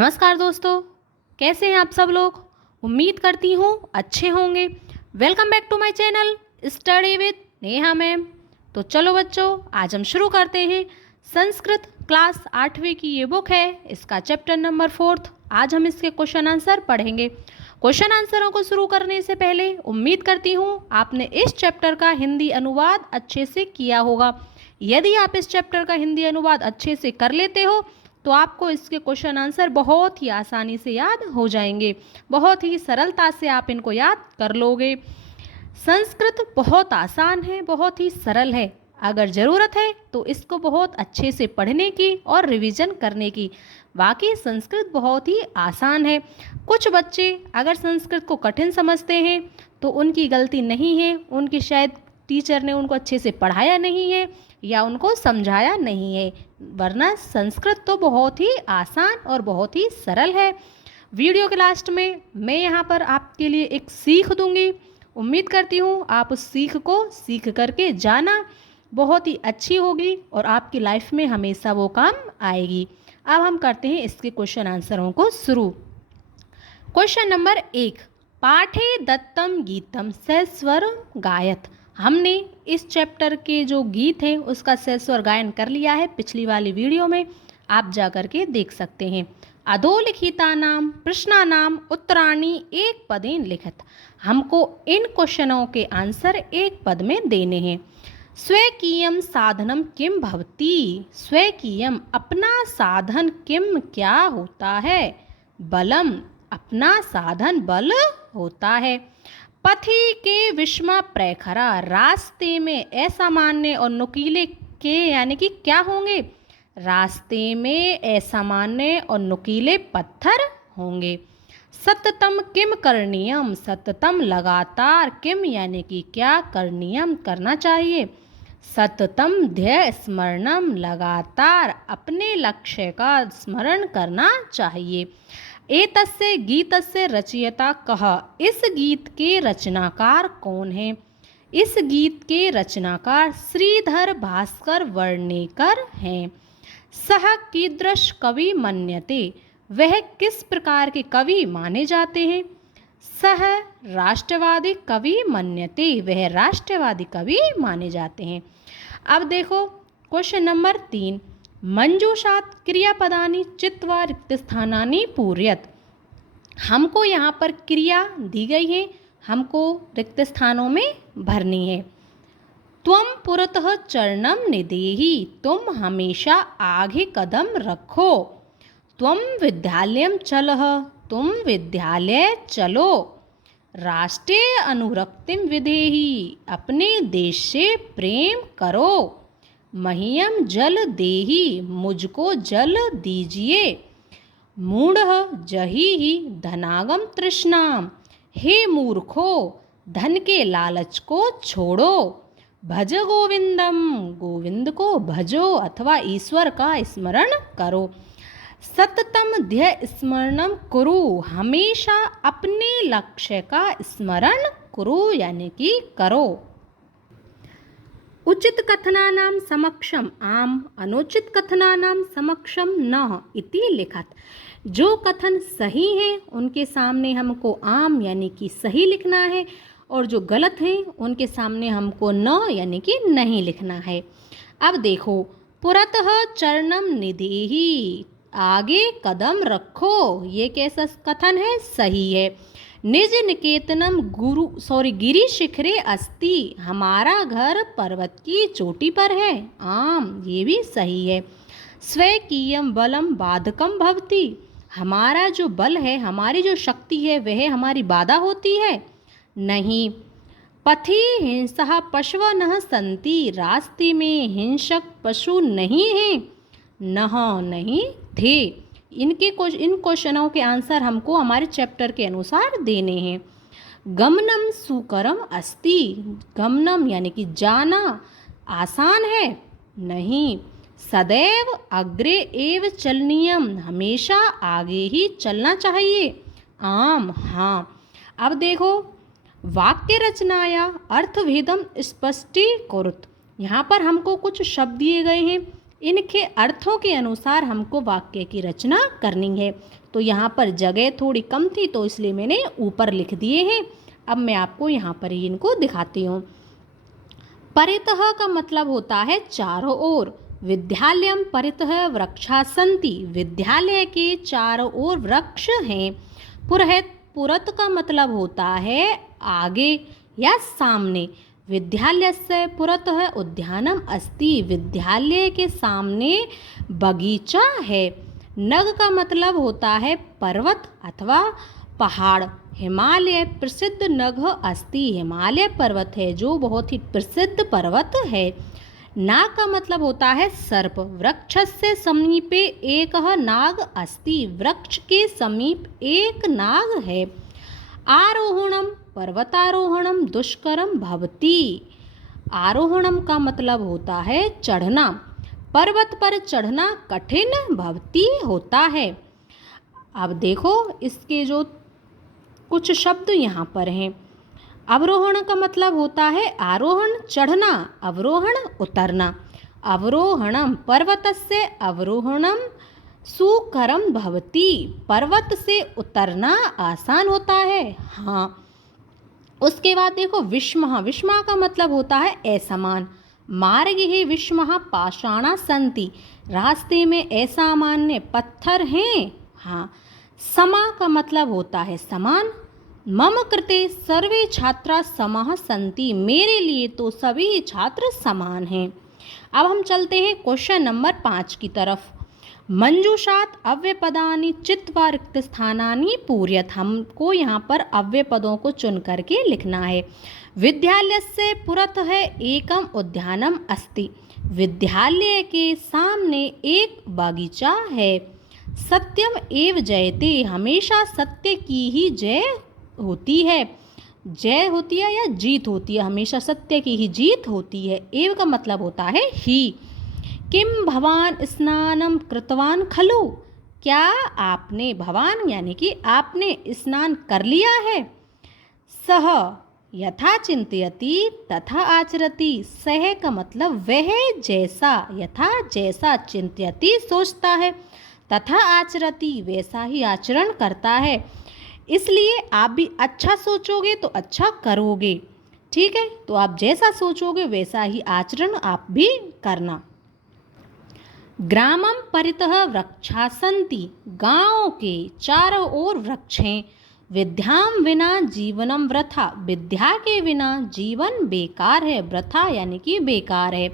नमस्कार दोस्तों, कैसे हैं आप सब लोग। उम्मीद करती हूँ अच्छे होंगे। Welcome back to my channel study with Neha ma'am. तो चलो बच्चों, आज हम शुरू करते हैं संस्कृत क्लास 8वीं की ये बुक है, इसका चैप्टर नंबर 4। आज हम इसके क्वेश्चन आंसर पढ़ेंगे। क्वेश्चन आंसरों को शुरू करने से पहले उम्मीद करती हूँ आपने इस चैप्टर का हिंदी अनुवाद अच्छे से किया होगा। यदि आप इस चैप्टर का हिंदी अनुवाद अच्छे से कर लेते हो तो आपको इसके क्वेश्चन आंसर बहुत ही आसानी से याद हो जाएंगे, बहुत ही सरलता से आप इनको याद कर लोगे। संस्कृत बहुत आसान है, बहुत ही सरल है। अगर ज़रूरत है तो इसको बहुत अच्छे से पढ़ने की और रिवीजन करने की। वाकई संस्कृत बहुत ही आसान है। कुछ बच्चे अगर संस्कृत को कठिन समझते हैं तो उनकी गलती नहीं है, उनकी शायद टीचर ने उनको अच्छे से पढ़ाया नहीं है या उनको समझाया नहीं है, वरना संस्कृत तो बहुत ही आसान और बहुत ही सरल है। वीडियो के लास्ट में मैं यहाँ पर आपके लिए एक सीख दूंगी। उम्मीद करती हूँ आप उस सीख को सीख करके जाना, बहुत ही अच्छी होगी और आपकी लाइफ में हमेशा वो काम आएगी। अब हम करते हैं इसके क्वेश्चन आंसरों को शुरू। क्वेश्चन नंबर 1, पाठे दत्तम गीतम सस्वर गायत। हमने इस चैप्टर के जो गीत हैं उसका सस्वर गायन कर लिया है पिछली वाली वीडियो में, आप जा कर के देख सकते हैं। अधोलिखिता नाम प्रश्ना नाम उत्तराणी एक पदेन लिखत। हमको इन क्वेश्चनों के आंसर एक पद में देने हैं। स्वकीयम साधनम किम भवति। स्वकीयम अपना साधन किम क्या होता है। बलम अपना साधन बल होता है। पथी के विषमा प्रखरा, रास्ते में असामान्य और नुकीले के यानी कि क्या होंगे। रास्ते में असामान्य और नुकीले पत्थर होंगे। सततम किम करणीयम, सततम लगातार, किम यानी कि क्या, करणीयम करना चाहिए। सततम ध्येय स्मरणम, लगातार अपने लक्ष्य का स्मरण करना चाहिए। एतस्य गीतस्य रचयिता कः, इस गीत के रचनाकार कौन है। इस गीत के रचनाकार श्रीधर भास्कर वर्णेकर हैं। सह कीदृश कवि मन्यते, वह किस प्रकार के कवि माने जाते हैं। सह राष्ट्रवादी कवि मन्यते, वह राष्ट्रवादी कवि माने जाते हैं। अब देखो क्वेश्चन नंबर 3, मंजूषात क्रियापदानि चित्वा रिक्तस्थानानि पूरयत। हमको यहाँ पर क्रिया दी गई है, हमको रिक्त स्थानों में भरनी है। त्वम पुरतः चरणम निदेहि, तुम हमेशा आगे कदम रखो। त्वम विद्यालयम चलः, तुम विद्यालय चलो। राष्ट्रीय अनुरक्तिम विधेहि, अपने देश से प्रेम करो। मह्यम जल देहि, मुझको जल दीजिए। मूढ़ः जहि ही धनागम तृष्णाम, हे मूर्खो धन के लालच को छोड़ो। भज गोविंदम, गोविंद को भजो अथवा ईश्वर का स्मरण करो। सततम ध्येय स्मरणम कुरु, हमेशा अपने लक्ष्य का स्मरण कुरु यानी कि करो। उचित कथनानां समक्षम आम, अनुचित कथनानां समक्षम न इति लिखत। जो कथन सही हैं उनके सामने हमको आम यानी कि सही लिखना है, और जो गलत हैं उनके सामने हमको न यानी कि नहीं लिखना है। अब देखो, पुरतः चरणम निदेहि, आगे कदम रखो, ये कैसा कथन है, सही है। निज निकेतनम गिरी शिखरे अस्ति, हमारा घर पर्वत की चोटी पर है, आम, ये भी सही है। स्वकीयम बलम बाधकम भवति, हमारा जो बल है, हमारी जो शक्ति है वह हमारी बाधा होती है, नहीं। पथि हिंसा पशव न संति, रास्ते में हिंसक पशु नहीं हैं, नह नहीं थे। इन क्वेश्चनों के आंसर हमको हमारे चैप्टर के अनुसार देने हैं। गमनम सुकरम अस्ति, गमनम यानी कि जाना आसान है, नहीं। सदैव अग्रे एव चलनीयम, हमेशा आगे ही चलना चाहिए, आम, हाँ। अब देखो, वाक्य रचनाया अर्थभेदम स्पष्टीकुरुत, यहाँ पर हमको कुछ शब्द दिए गए हैं, इनके अर्थों के अनुसार हमको वाक्य की रचना करनी है। तो यहाँ पर जगह थोड़ी कम थी तो इसलिए मैंने ऊपर लिख दिए हैं। अब मैं आपको यहाँ पर ही इनको दिखाती हूँ। परितः का मतलब होता है चारों ओर। विद्यालयम परितः वृक्षा सन्ति, विद्यालय के चारों ओर वृक्ष हैं। पुरहित, पुरत का मतलब होता है आगे या सामने। विद्यालयस्य पुरतः उद्यानम अस्ति, विद्यालय के सामने बगीचा है। नग का मतलब होता है पर्वत अथवा पहाड़। हिमालय प्रसिद्ध नग अस्ति, हिमालय पर्वत है जो बहुत ही प्रसिद्ध पर्वत है। नाग का मतलब होता है सर्प। वृक्षस्य समीपे एकः नाग अस्ति, वृक्ष के समीप एक नाग है। आरोहणम, पर्वतारोहणम दुष्करम भवति, आरोहणम का मतलब होता है चढ़ना। पर्वत पर चढ़ना कठिन भवति होता है। अब देखो इसके जो कुछ शब्द यहाँ पर हैं। अवरोहण का मतलब होता है आरोहण चढ़ना, अवरोहण उतरना। अवरोहणम पर्वतस्य अवरोहणम सुकरम भवति, पर्वत से उतरना आसान होता है। हाँ, उसके बाद देखो विषमः, विषमः का मतलब होता है असमान। मार्गे विषमः पाषाणा सन्ति, रास्ते में असामान्य पत्थर हैं। हाँ, समा का मतलब होता है समान। मम कृते सर्वे छात्रा समाः सन्ति, मेरे लिए तो सभी छात्र समान हैं। अब हम चलते हैं क्वेश्चन नंबर 5 की तरफ। मंजूषात अव्ययपदानि चित्वा रिक्त स्थानानि पूरयत, हमको यहाँ पर अव्यय पदों को चुन करके लिखना है। विद्यालयस्य पुरतः एकम उद्यानम अस्ति, विद्यालय के सामने एक बागीचा है। सत्यम एव जयते, हमेशा सत्य की ही जय होती है। जय होती है या जीत होती है, हमेशा सत्य की ही जीत होती है। एव का मतलब होता है ही। किम भवान स्नानम कृतवान खलु, क्या आपने, भवान यानी कि आपने स्नान कर लिया है। सह यथा चिंतयति तथा आचरति, सह का मतलब वह जैसा, यथा जैसा, चिंतयति सोचता है, तथा आचरति वैसा ही आचरण करता है। इसलिए आप भी अच्छा सोचोगे तो अच्छा करोगे। ठीक है, तो आप जैसा सोचोगे वैसा ही आचरण आप भी करना। ग्रामम परितः वृक्षा सन्ति, गाँव के चारों ओर वृक्ष हैं। विद्याम विना जीवनम वृथा, विद्या के बिना जीवन बेकार है। वृथा यानी कि बेकार है।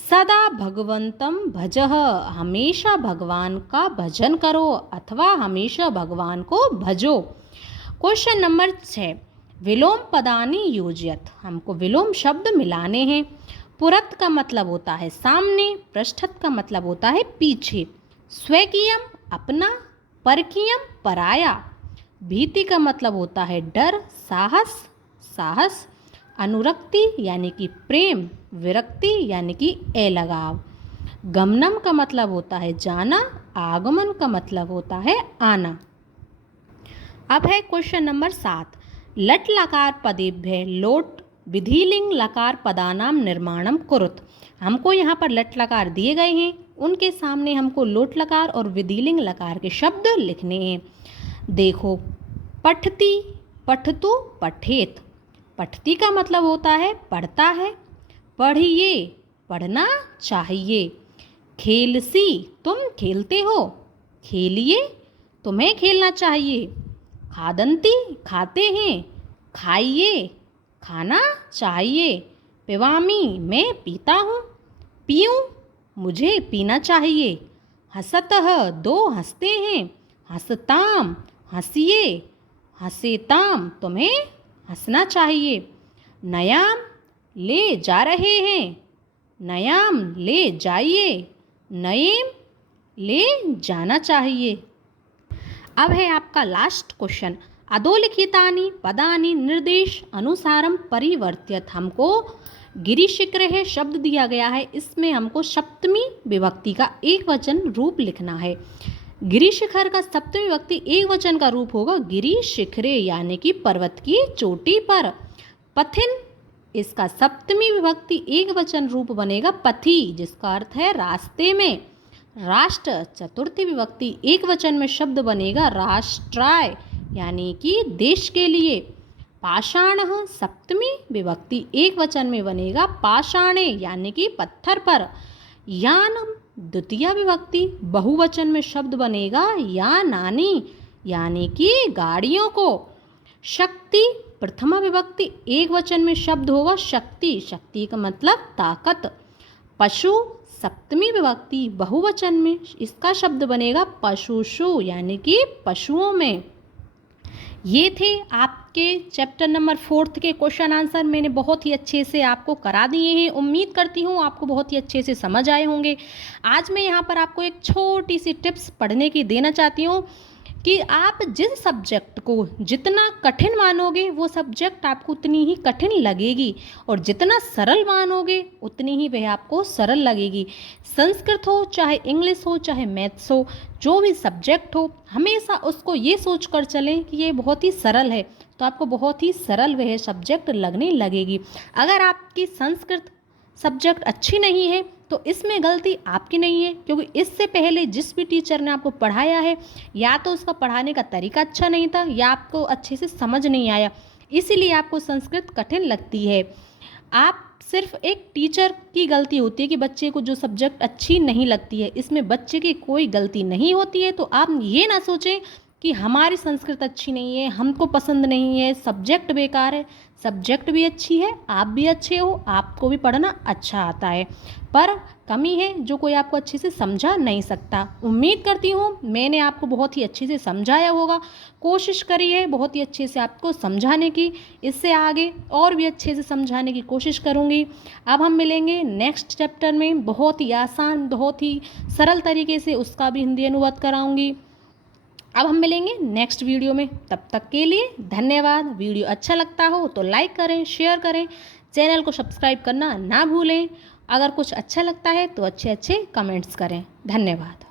सदा भगवंतम भजह, हमेशा भगवान का भजन करो अथवा हमेशा भगवान को भजो। क्वेश्चन नंबर 6, विलोम पदानि योजयत, हमको विलोम शब्द मिलाने हैं। पुरत का मतलब होता है सामने, पृष्ठत का मतलब होता है पीछे। स्वकीयम अपना, परकीयम पराया। भीति का मतलब होता है डर, साहस, साहस। अनुरक्ति यानी कि प्रेम, विरक्ति यानी कि अलगाव। गमनम का मतलब होता है जाना, आगमन का मतलब होता है आना। अब है क्वेश्चन नंबर 7, लट लकार पदेभ्य लोट विधिलिंग लकार पदानाम निर्माणम कुरुत, हमको यहाँ पर लट लकार दिए गए हैं, उनके सामने हमको लोट लकार और विधिलिंग लकार के शब्द लिखने हैं। देखो, पठती, पठतु, पठेत। पठती का मतलब होता है पढ़ता है। पढ़िए, पढ़ना चाहिए। खेलसी, तुम खेलते हो। खेलिए, तुम्हें खेलना चाहिए। खादंती, खाते हैं। खाइए, खाना चाहिए। पिवामी, मैं पीता हूँ। पीऊँ, मुझे पीना चाहिए। हसतः, दो हंसते हैं। हसताम, हंसिए। हसेताम, तुम्हें हंसना चाहिए। नयाम, ले जा रहे हैं। नयाम, ले जाइए। नयेम, ले जाना चाहिए। अब है आपका लास्ट क्वेश्चन। अधोलिखितानि पदानि निर्देश अनुसारम परिवर्त्यत, हमको गिरिशिखर शब्द दिया गया है, इसमें हमको सप्तमी विभक्ति का एक वचन रूप लिखना है। गिरिशिखर का सप्तमी विभक्ति एक वचन का रूप होगा गिरिशिखरे, यानी कि पर्वत की चोटी पर। पथिन, इसका सप्तमी विभक्ति एक वचन रूप बनेगा पथि, जिसका अर्थ है रास्ते में। राष्ट्र चतुर्थी विभक्ति एक वचन में शब्द बनेगा राष्ट्राय, यानी कि देश के लिए। पाषाण सप्तमी विभक्ति एक वचन में बनेगा पाषाणे, यानी कि पत्थर पर। यानम द्वितीय विभक्ति बहुवचन में शब्द बनेगा यानानि, यानी कि गाड़ियों को। शक्ति प्रथमा विभक्ति एक वचन में शब्द होगा शक्ति, शक्ति का मतलब ताकत। पशु सप्तमी विभक्ति बहुवचन में इसका शब्द बनेगा पशुषु, यानी कि पशुओं में। ये थे आपके चैप्टर नंबर 4 के क्वेश्चन आंसर। मैंने बहुत ही अच्छे से आपको करा दिए हैं। उम्मीद करती हूँ आपको बहुत ही अच्छे से समझ आए होंगे। आज मैं यहाँ पर आपको एक छोटी सी टिप्स पढ़ने की देना चाहती हूँ कि आप जिस सब्जेक्ट को जितना कठिन मानोगे वो सब्जेक्ट आपको उतनी ही कठिन लगेगी, और जितना सरल मानोगे उतनी ही वह आपको सरल लगेगी। संस्कृत हो चाहे इंग्लिश हो चाहे मैथ्स हो, जो भी सब्जेक्ट हो, हमेशा उसको ये सोच कर चलें कि ये बहुत ही सरल है, तो आपको बहुत ही सरल वह सब्जेक्ट लगने लगेगी। अगर आपकी संस्कृत सब्जेक्ट अच्छी नहीं है तो इसमें गलती आपकी नहीं है, क्योंकि इससे पहले जिस भी टीचर ने आपको पढ़ाया है या तो उसका पढ़ाने का तरीका अच्छा नहीं था या आपको अच्छे से समझ नहीं आया, इसीलिए आपको संस्कृत कठिन लगती है। आप सिर्फ एक टीचर की गलती होती है कि बच्चे को जो सब्जेक्ट अच्छी नहीं लगती है, इसमें बच्चे की कोई गलती नहीं होती है। तो आप ये ना सोचें कि हमारी संस्कृत अच्छी नहीं है, हमको पसंद नहीं है, सब्जेक्ट बेकार है। सब्जेक्ट भी अच्छी है, आप भी अच्छे हो, आपको भी पढ़ना अच्छा आता है, पर कमी है जो कोई आपको अच्छे से समझा नहीं सकता। उम्मीद करती हूँ मैंने आपको बहुत ही अच्छे से समझाया होगा। कोशिश करी है बहुत ही अच्छे से आपको समझाने की, इससे आगे और भी अच्छे से समझाने की कोशिश करूँगी। अब हम मिलेंगे नेक्स्ट चैप्टर में, बहुत ही आसान बहुत ही सरल तरीके से उसका भी हिंदी अनुवाद कराऊँगी। अब हम मिलेंगे नेक्स्ट वीडियो में, तब तक के लिए धन्यवाद। वीडियो अच्छा लगता हो तो लाइक करें, शेयर करें, चैनल को सब्सक्राइब करना ना भूलें। अगर कुछ अच्छा लगता है तो अच्छे अच्छे कमेंट्स करें। धन्यवाद।